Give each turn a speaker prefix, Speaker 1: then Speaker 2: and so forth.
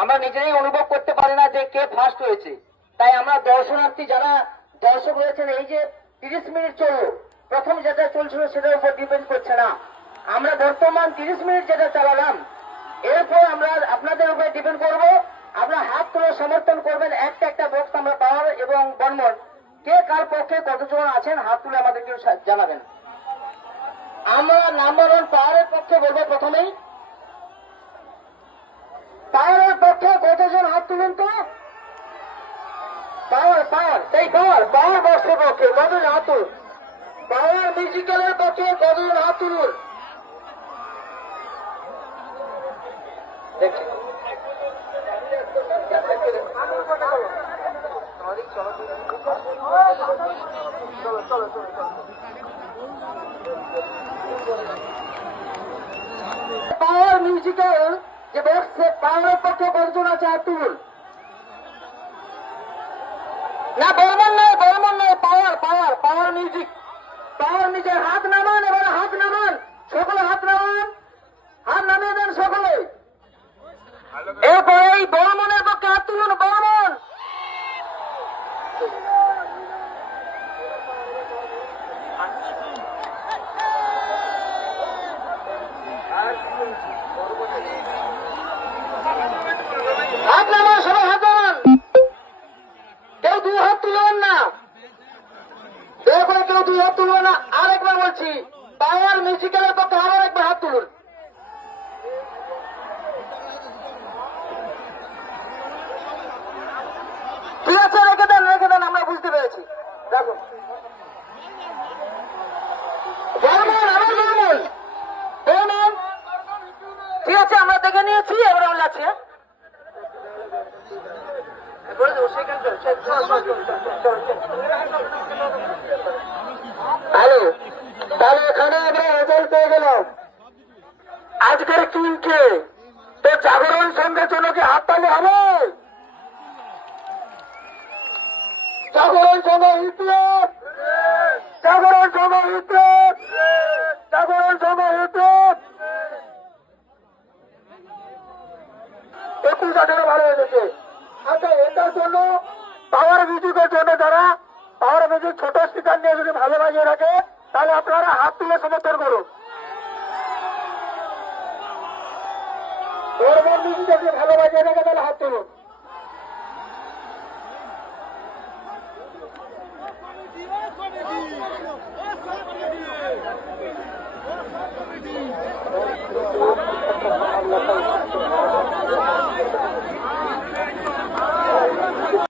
Speaker 1: আমরা নিজেরাই অনুভব করতে পারি না যে কে ফার্স্ট হয়েছে। তাই আমরা দর্শনার্থী যারা দর্শক রয়েছেন, এই যে তিরিশ মিনিট চলল, প্রথম যেটা চলছিল সেটার উপর ডিপেন্ড করছে না। আমরা বর্তমান তিরিশ মিনিট যেটা চালালাম, এরপর আমরা আপনাদের উপরে ডিপেন্ড করব। আপনার হাত তুলে সমর্থন করবেন, একটা একটা বক্স আমরা পাওয়ার এবং বর্মন, কে কার পক্ষে কতজন আছেন, হাত তুলে আমাদেরকে জানাবেন। আমরা নাম্বার ওয়ান পাওয়ারের পক্ষে বলব প্রথমেই পাওয়ারের পক্ষে কতজন হাত তুলুন তো পাওয়ার পাওয়ার সেই পাওয়ার পাওয়ার বক্সের পক্ষে হাত তুলুন পাওয়ার মিউজিক্যালের পক্ষে তুলুন দেখছি। পাওয়ার মিউজিক্যাল যে বক্স পাওয়ারের পক্ষে কতজন আছে তুলুন না বলবেন নয় বলবেন নয় পাওয়ার পাওয়ার পাওয়ার মিউজিক পাওয়ার মিউজিক হাত নামান, এবার হাত নামান, সকলে হাত নামান, হাত নামিয়ে দেন সকলে। এরপরে এই বর্মনের পক্ষে হাত তুলুন বর্মন হাত নামান সবাই হাত নামান কেউ দুই হাত তুলবেন না দয়া করে কেউ দুই হাত তুলুন ঠিক আছে, রেখে দেন আমরা বুঝতে পেরেছি। রাখুন ঠিক আছে, আমরা দেখে নিয়েছি আমরা যাচ্ছি হ্যাঁ চল চল চল চল চল হ্যালো তাহলে এখানে আমরা রেজাল্ট পেয়ে গেলাম। আজকের কিনকে তো জাগরণ সন্ধ্যের জন্য কি হাততালি হবে? জাগরণ সভা হিটলর জাগরণ সভা হিটলর জাগরণ সভা হিটলর একুশ ভালো হয়েছে আচ্ছা এটার জন্য পাওয়ার মিউজিকের জন্য যারা পাওয়ার মিউজিক ছোট স্পিকার নিয়ে যদি ভালো বাজিয়ে রাখে তাহলে আপনারা হাত তুলে সমর্থন করুন। ওর মন ভালোবাসে ভালো তাহলে হাত